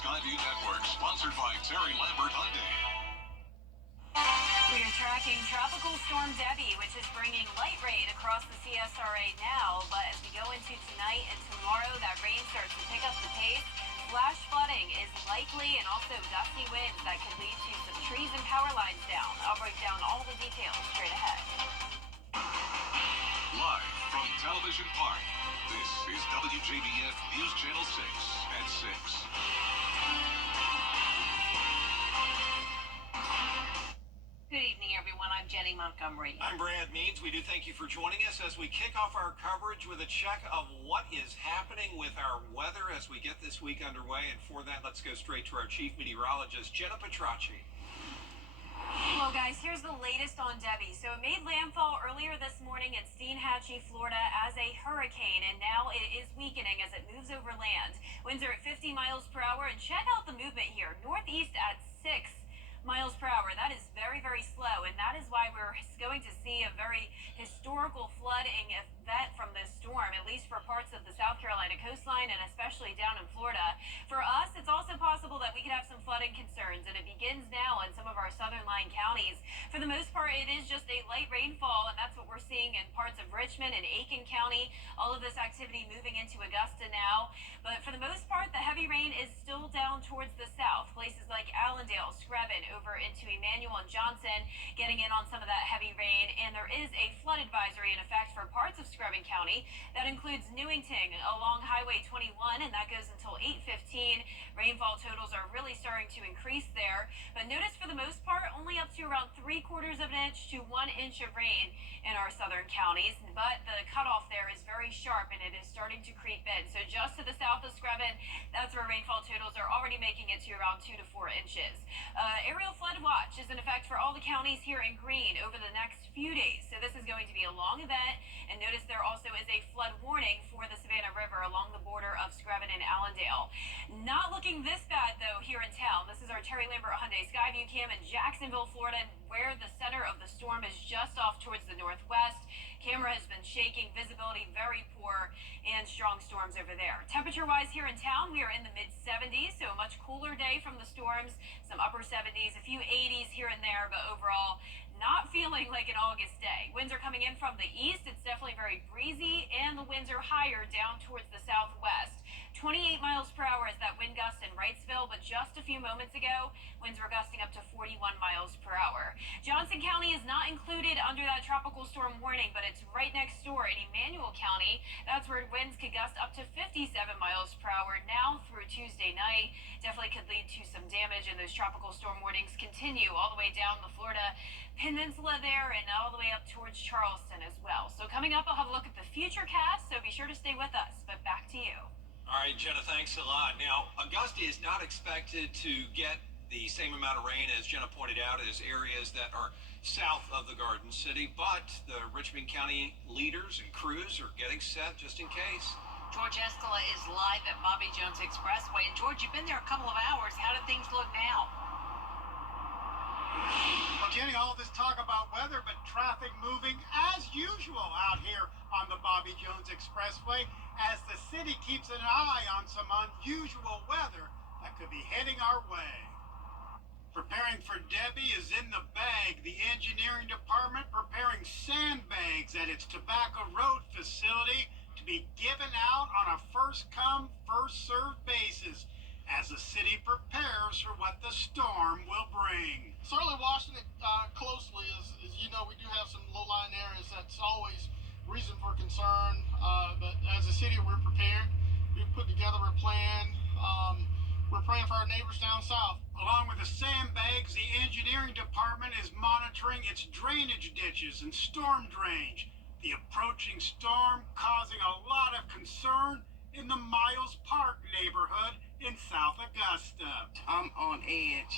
Skyview Network, sponsored by Terry Lambert Hyundai. We are tracking Tropical Storm Debbie, which is bringing light rain across the CSRA now. But as we go into tonight and tomorrow, that rain starts to pick up the pace. Flash flooding is likely, and also gusty winds that could lead to some trees and power lines down. I'll break down all the details straight ahead. Live from Television Park, this is WJBF News Channel 6 at 6. Good evening, everyone. I'm Jenny Montgomery. I'm Brad Means. We do thank you for joining us as we kick off our coverage with a check of what is happening with our weather as we get this week underway. And for that, let's go straight to our chief meteorologist, Jenna Petracci. Well, guys, here's the latest on Debbie. So it made landfall earlier this morning in Steinhatchee, Florida as a hurricane, and now it is weakening as it moves over land. Winds are at 50 miles per hour, and check out the movement here. Northeast at 6 miles per hour. That is very, very slow, and that is why we're going to see a very historical flooding event from this storm, at least for parts of the South Carolina coastline and especially down in Florida. For us, it's also possible that we could have some flooding concerns, and it begins now in some of our southern line counties. For the most part, it is just a light rainfall, and that's what we're seeing in parts of Richmond and Aiken County. All of this activity moving into Augusta now, but for the most part, the heavy rain is still down towards the south. Places like Allendale, Screven, over into Emmanuel and Johnson, getting in on some of that heavy rain, and there is a flood advisory in effect for parts of Screven County. That includes Newington along Highway 21, and that goes until 8:15. Rainfall totals are really starting to increase there, but notice for the most part, only up to around 3/4 of an inch to 1 inch of rain in our southern counties, but the cutoff there is very sharp, and it is starting to creep in. So just to the south of Screven, that's where rainfall totals are already making it to around 2 to 4 inches. Aerial flood watch is in effect for all the counties here in green over the next few days. So this is going to be a long event, and notice there also is a flood warning for the Savannah River along the border of Screven and Allendale. Not looking this bad though here in town. This is our Terry Lambert Hyundai Skyview cam in Jacksonville, Florida, where the center of the storm is just off towards the northwest. Camera has been shaking, visibility very poor, and strong storms over there. Temperature-wise here in town, we are in the mid-70s, so a much cooler day from the storms. Some upper 70s, a few 80s here and there, but overall, not feeling like an August day. Winds are coming in from the east. It's definitely very breezy, and the winds are higher down towards the southwest. 28 miles per hour is that wind gust in Wrightsville, but just a few moments ago, winds were gusting up to 41 miles per hour. Johnson County is not included under that tropical storm warning, but it's right next door in Emmanuel County. That's where winds could gust up to 57 miles per hour now through Tuesday night. Definitely could lead to some damage, and those tropical storm warnings continue all the way down the Florida Peninsula there and all the way up towards Charleston as well. So coming up, I'll have a look at the future cast, so be sure to stay with us. But back to you. All right, Jenna, thanks a lot. Now, Augusta is not expected to get the same amount of rain, as Jenna pointed out, as areas that are south of the Garden City, but the Richmond County leaders and crews are getting set just in case. George Escala is live at Bobby Jones Expressway. And George, you've been there a couple of hours. How do things look now? Well, Jenny, all this talk about weather, but traffic moving as usual out here on the Bobby Jones Expressway as the city keeps an eye on some unusual weather that could be heading our way. Preparing for Debbie is in the bag. The engineering department preparing sandbags at its Tobacco Road facility to be given out on a first-come, first-served basis as the city prepares for what the storm will bring. Certainly watching it closely, as you know, we do have some low-lying areas. That's always reason for concern, but as a city, we're prepared. We've put together a plan. We're praying for our neighbors down south. Along with the sandbags, the engineering department is monitoring its drainage ditches and storm drains. The approaching storm causing a lot of concern in the Miles Park neighborhood in South Augusta. I'm on edge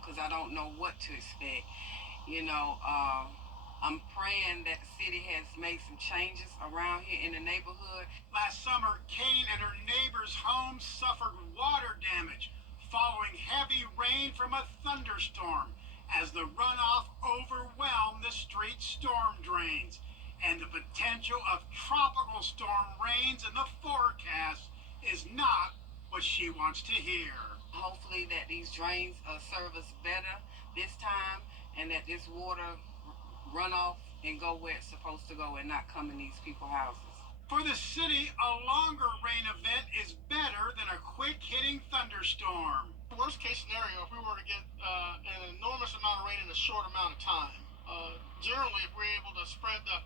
because I don't know what to expect. I'm praying that the city has made some changes around here in the neighborhood. Last summer, Kane and her neighbor's home suffered water damage following heavy rain from a thunderstorm as the runoff overwhelmed the street storm drains. And the potential of tropical storm rains in the forecast is not what she wants to hear. Hopefully that these drains serve us better this time, and that this water run off and go where it's supposed to go and not come in these people's houses. For the city, a longer rain event is better than a quick hitting thunderstorm. Worst case scenario, if we were to get an enormous amount of rain in a short amount of time, generally if we're able to spread the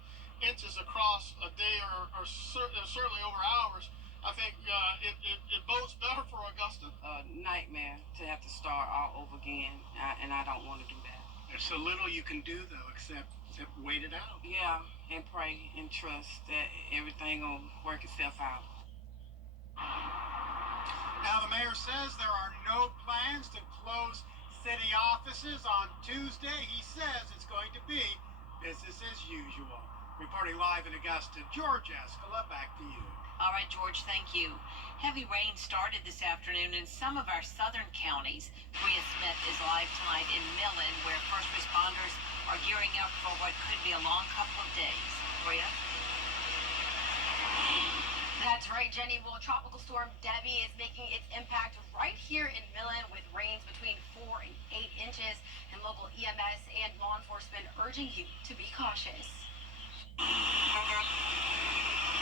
inches across a day or certainly over hours, I think it bodes better for Augusta. Nightmare to have to start all over again, and I don't want to do that. There's so little you can do, though, except wait it out. Yeah, and pray and trust that everything will work itself out. Now, the mayor says there are no plans to close city offices on Tuesday. He says it's going to be business as usual. Reporting live in Augusta, George Escala, back to you. All right, George, thank you. Heavy rain started this afternoon in some of our southern counties. Bria Smith is live tonight in Millen, where first responders are gearing up for what could be a long couple of days. Bria? That's right, Jenny. Well, Tropical Storm Debbie is making its impact right here in Millen with rains between 4 and 8 inches, and local EMS and law enforcement urging you to be cautious.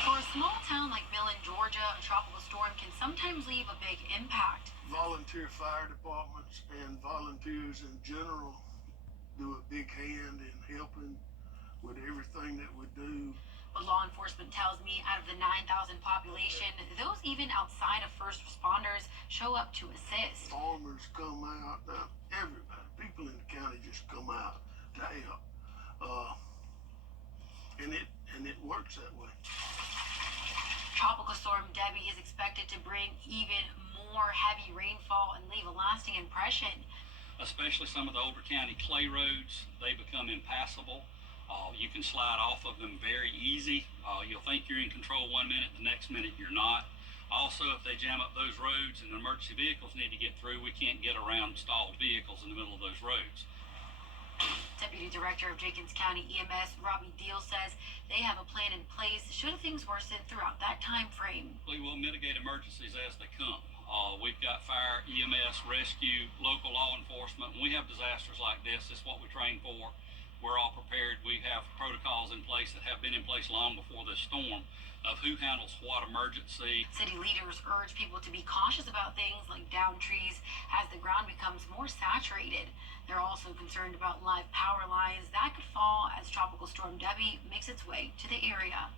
For a small town like Millen, Georgia, a tropical storm can sometimes leave a big impact. Volunteer fire departments and volunteers in general do a big hand in helping with everything that we do. But law enforcement tells me out of the 9,000 population, those even outside of first responders show up to assist. Farmers come out, now everybody, people in the county just come out to help. And it works that way. Tropical Storm Debbie is expected to bring even more heavy rainfall and leave a lasting impression. Especially some of the older county clay roads, they become impassable. You can slide off of them very easy. You'll think you're in control 1 minute, the next minute you're not. Also, if they jam up those roads and emergency vehicles need to get through, we can't get around stalled vehicles in the middle of those roads. Deputy Director of Jenkins County EMS, Robbie Deal, says they have a plan in place should things worsen throughout that time frame. We will mitigate emergencies as they come. We've got fire, EMS, rescue, local law enforcement. When we have disasters like this, it's what we train for. We're all prepared. We have protocols in place that have been in place long before this storm of who handles what emergency. City leaders urge people to be cautious about things like downed trees as the ground becomes more saturated. They're also concerned about live power lines that could fall as Tropical Storm Debbie makes its way to the area.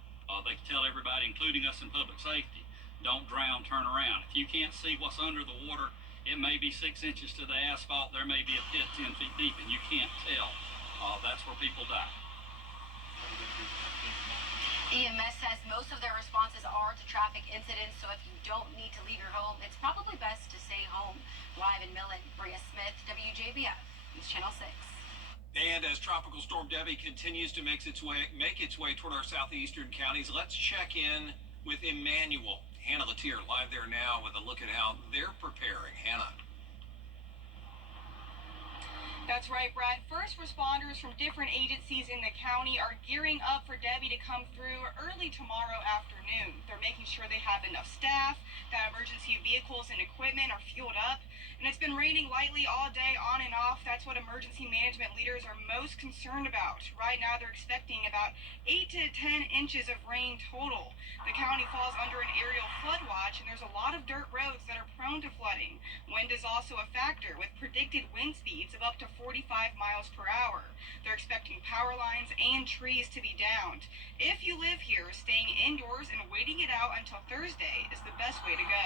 They can tell everybody, including us in public safety, don't drown, turn around. If you can't see what's under the water, it may be 6 inches to the asphalt. There may be a pit 10 feet deep, and you can't tell. That's where people die. EMS says most of their responses are to traffic incidents, so if you don't need to leave your home, it's probably best to stay home. Live in Millen, Bria Smith, WJBF, News Channel 6. And as Tropical Storm Debbie continues to make its way toward our southeastern counties, let's check in with Emmanuel. Hannah Latier live there now with a look at how they're preparing. Hannah. That's right, Brad. First responders from different agencies in the county are gearing up for Debbie to come through early tomorrow afternoon. They're making sure they have enough staff, that emergency vehicles and equipment are fueled up. And it's been raining lightly all day, on and off. That's what emergency management leaders are most concerned about. Right now, they're expecting about 8 to 10 inches of rain total. The county falls under an aerial flood watch, and there's a lot of dirt roads that are prone to flooding. Wind is also a factor, with predicted wind speeds of up to 45 miles per hour. They're expecting power lines and trees to be downed. If you live here, staying indoors and waiting it out until Thursday is the best way to go.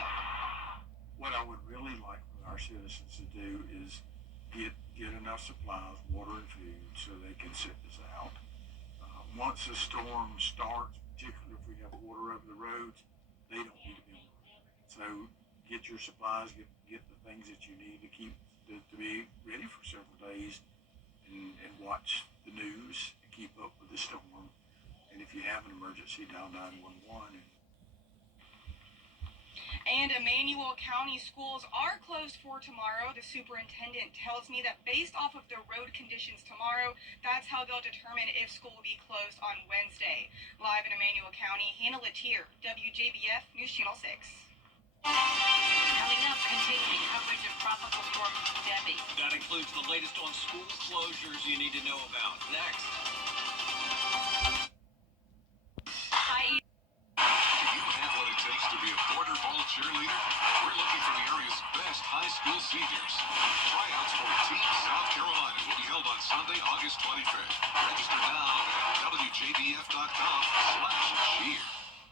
What I would really like for our citizens to do is get enough supplies, water and food, so they can sit this out. Once the storm starts, particularly if we have water over the roads, they don't need to be on the road. So get your supplies, get the things that you need to keep to be ready for several days, and watch the news and keep up with the storm. And if you have an emergency, dial 911. And Emmanuel County schools are closed for tomorrow. The superintendent tells me that based off of the road conditions tomorrow, that's how they'll determine if school will be closed on Wednesday. Live in Emmanuel County, Hannah Latier, WJBF News Channel 6. Coming up, continuing coverage of Tropical Storm Debbie. That includes the latest on school closures you need to know about. Next. Hi. Do you have what it takes to be a border ball cheerleader? We're looking for the area's best high school seniors. Tryouts for Team South Carolina will be held on Sunday, August 25th. Register now at WJBF.com/cheer.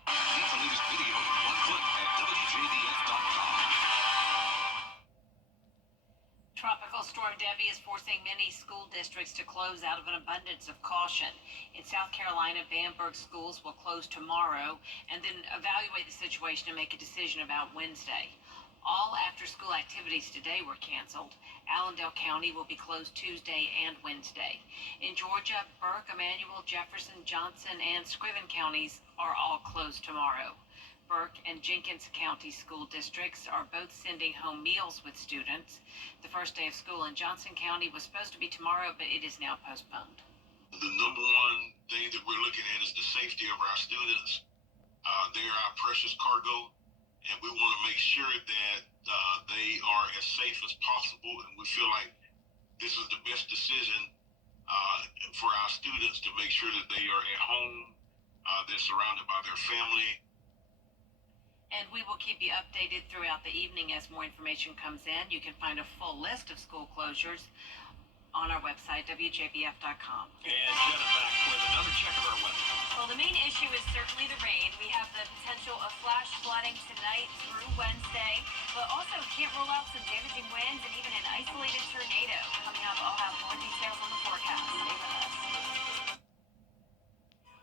Get the latest video in one click at WJBF.com. Tropical Storm Debbie is forcing many school districts to close out of an abundance of caution. In South Carolina, Bamberg schools will close tomorrow and then evaluate the situation and make a decision about Wednesday. All after-school activities today were canceled. Allendale County will be closed Tuesday and Wednesday. In Georgia, Burke, Emanuel, Jefferson, Johnson, and Scriven counties are all closed tomorrow. Burke and Jenkins County school districts are both sending home meals with students. The first day of school in Johnson County was supposed to be tomorrow, but it is now postponed. The number one thing that we're looking at is the safety of our students. They're our precious cargo, and we want to make sure that they are as safe as possible, and we feel like this is the best decision for our students to make sure that they are at home, they're surrounded by their family. And we will keep you updated throughout the evening as more information comes in. You can find a full list of school closures on our website, WJBF.com. And Jenna back with another check of our weather. Well, the main issue is certainly the rain. We have the potential of flash flooding tonight through Wednesday, but also can't rule out some damaging winds and even an isolated tornado. Coming up, I'll have more details on the forecast. Stay with us.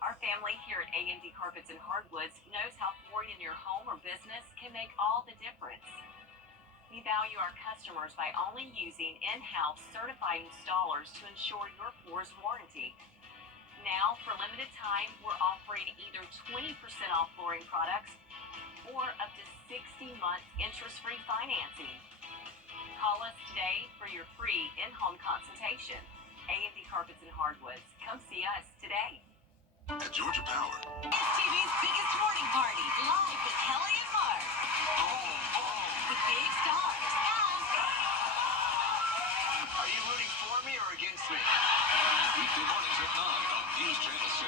Our family here at A&D Carpets and Hardwoods knows how flooring in your home or business can make all the difference. We value our customers by only using in-house certified installers to ensure your floor's warranty. Now, for limited time, we're offering either 20% off flooring products or up to 60-month interest-free financing. Call us today for your free in-home consultation. A&D Carpets and Hardwoods. Come see us today. At Georgia Power. It's TV's biggest morning party, live with Kelly and Mark. With big stars and... Are you rooting for me or against me? Weekday mornings at 9 on News Channel 6.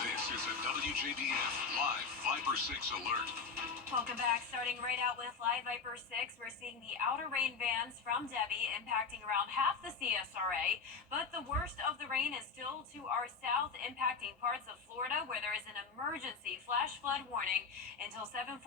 This is a WJBF Live Viper 6 alert. Welcome back. Starting right out with Live Viper 6, we're seeing the outer rain bands from Debbie impacting around half the CSRA, but the worst of the rain is still to our south, impacting parts of Florida where there is an emergency flash flood warning until 7:45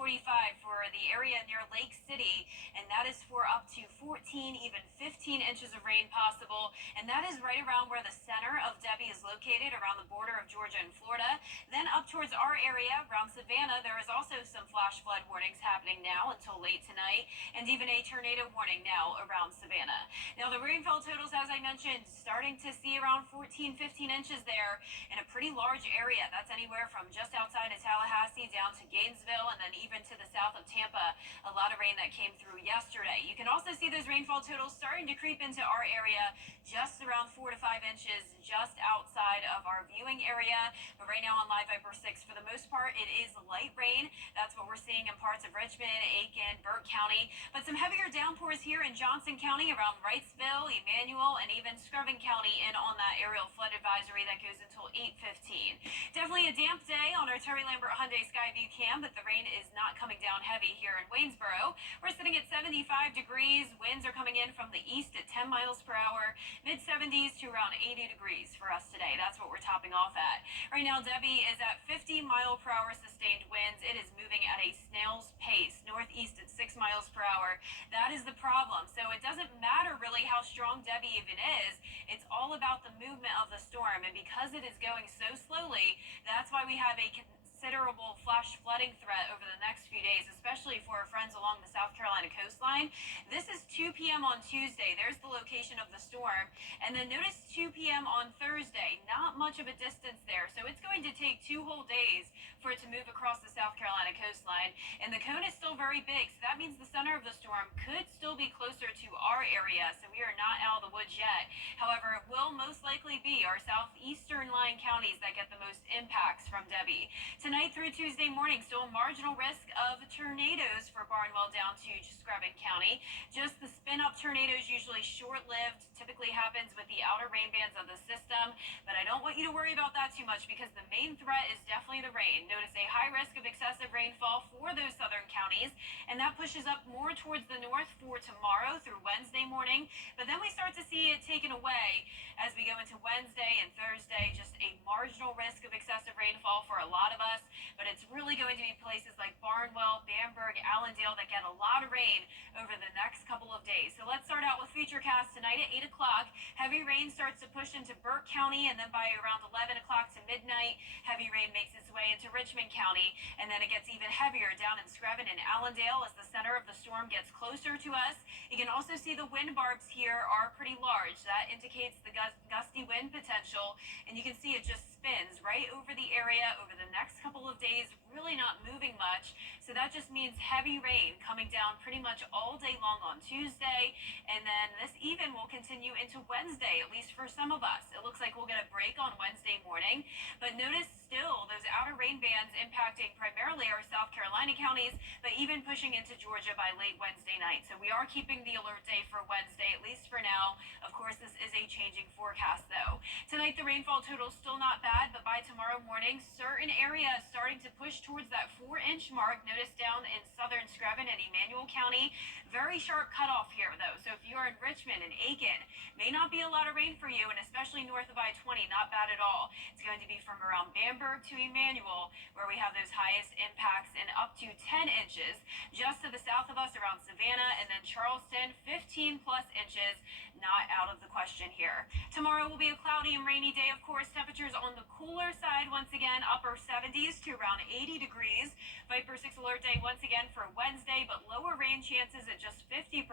for the area near Lake City, and that is for up to 14, even 15 inches of rain possible, and that is right around where the center of Debbie is located, around the border of Georgia and Florida. Then up towards our area around Savannah, there is also some flash flood warnings happening now until late tonight, and even a tornado warning now around Savannah. Now the rainfall totals, as I mentioned, starting to see around 14, 15 inches there in a pretty large area. That's anywhere from just outside of Tallahassee down to Gainesville, and then even to the south of Tampa. A lot of rain that came through yesterday. You can also see those rainfall totals starting to creep into our area, just around 4 to 5 inches just outside of our viewing area. But right now on Live Viper 6, for the most part, it is light rain. That's what we're seeing in parts of Richmond, Aiken, Burke County, but some heavier downpours here in Johnson County, around Wrightsville, Emanuel, and even Scriven County in on that aerial flood advisory that goes until 8:15. Definitely a damp day on our Terry Lambert Hyundai Skyview cam, but the rain is not coming down heavy here in Waynesboro. We're sitting at 75 degrees. Winds are coming in from the east at 10 miles per hour, mid-70s to around 80 degrees for us today. That's what we're topping off at. Right now, Debbie is at 50 mile per hour sustained winds. It is moving at a snail's pace, northeast at 6 miles per hour. That is the problem. So it doesn't matter really how strong Debbie even is. It's all about the movement of the storm. And because it is going so slowly, that's why we have a considerable flash flooding threat over the next few days, especially for our friends along the South Carolina coastline. This is 2 p.m. on Tuesday. There's the location of the storm. storm. And then notice 2 p.m. on Thursday, not much of a distance there. So it's going to take 2 whole days for it to move across the South Carolina coastline. And the cone is still very big, so that means the center of the storm could still be closer to our area. So we are not out of the woods yet. However, it will most likely be our southeastern line counties that get the most impacts from Debbie. Tonight through Tuesday morning, still a marginal risk of tornadoes for Barnwell down to Screven County. Just the spin-up tornadoes, usually short-lived, typically happens with the outer rain bands of the system. But I don't want you to worry about that too much because the main threat is definitely the rain. Notice a high risk of excessive rainfall for those southern counties, and that pushes up more towards the north for tomorrow through Wednesday morning. But then we start to see it taken away as we go into Wednesday and Thursday. Just a marginal risk of excessive rainfall for a lot of us, but it's really going to be places like Barnwell, Bamberg, Allendale that get a lot of rain over the next couple of days. So let's start out with Futurecast tonight at 8 o'clock. Heavy rain starts to push into Burke County, and then by around 11 o'clock to midnight, heavy rain makes its way into Richmond County, and then it gets even heavier down in Screven and Allendale as the center of the storm gets closer to us. You can also see the wind barbs here are pretty large. That indicates the gusty wind potential, and you can see it just spins right over the area over the next couple of days, really not moving much. So that just means heavy rain coming down pretty much all day long on Tuesday, and then this even will continue into Wednesday, at least for some of us. It looks like we'll get a break on Wednesday morning, but notice still those outer rain bands impacting primarily our South Carolina counties, but even pushing into Georgia by late Wednesday night. So we are keeping the alert day for Wednesday, at least for now. Of course, this is a changing forecast though. Tonight the rainfall total is still not bad, but by tomorrow morning, certain areas starting to push towards that 4-inch mark. Notice down in southern Screven and Emmanuel County. Very sharp cutoff here though. So if you are in Richmond and Aiken, may not be a lot of rain for you, and especially north of I-20, not bad at all. It's going to be from around Bamberg to Emmanuel, where we have those highest impacts in up to 10 inches. Just to the south of us around Savannah and then Charleston, 15 plus inches. Not out of the question here. Tomorrow will be a cloudy and rainy day, of course. Temperatures on the cooler side once again, upper 70s to around 80 degrees. Viper 6 alert day once again for Wednesday, but lower rain chances at just 50%.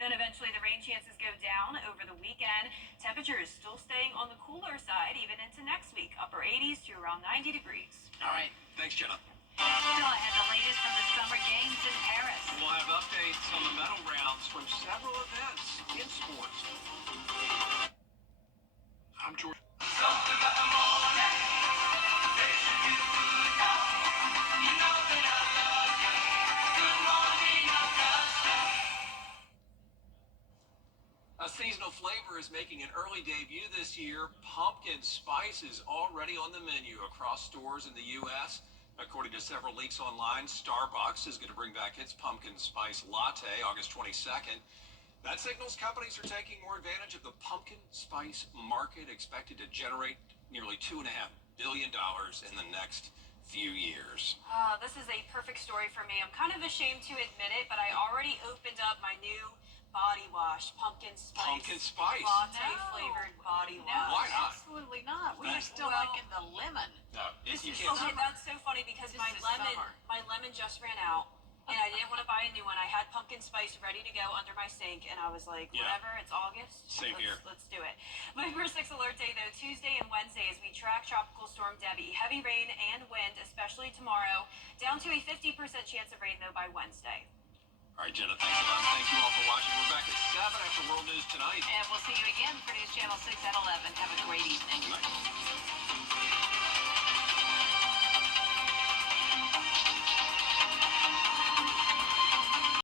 Then eventually the rain chances go down over the weekend. Temperatures still staying on the cooler side even into next week, upper 80s to around 90 degrees. All right. Thanks, Jenna. Still ahead, the latest from the Summer Games in Paris. We'll have updates on the medal rounds from several events in sports. I'm George. A seasonal flavor is making an early debut this year. Pumpkin spice is already on the menu across stores in the U.S. According to several leaks online, Starbucks is going to bring back its pumpkin spice latte August 22nd. That signals companies are taking more advantage of the pumpkin spice market, expected to generate nearly $2.5 billion in the next few years. This is a perfect story for me. I'm kind of ashamed to admit it, but I already opened up my new body wash, pumpkin spice. Pumpkin spice? Latte flavored body wash. No, Why not? absolutely not. We are still Well, like in the lemon. No, This you is can't. Okay, that's so funny because This my is lemon, summer. my lemon just ran out, and I didn't want to buy a new one. I had pumpkin spice ready to go under my sink, and I was like, Yeah. whatever, it's August. Same here. Let's do it. Viper 6 alert day though, Tuesday and Wednesday as we track Tropical Storm Debbie. Heavy rain and wind, especially tomorrow. Down to a 50% chance of rain though by Wednesday. All right, Jenna, thanks a lot. Thank you all for watching. We're back at 7 after World News Tonight. And we'll see you again for News Channel 6 at 11. Have a great evening. Good night.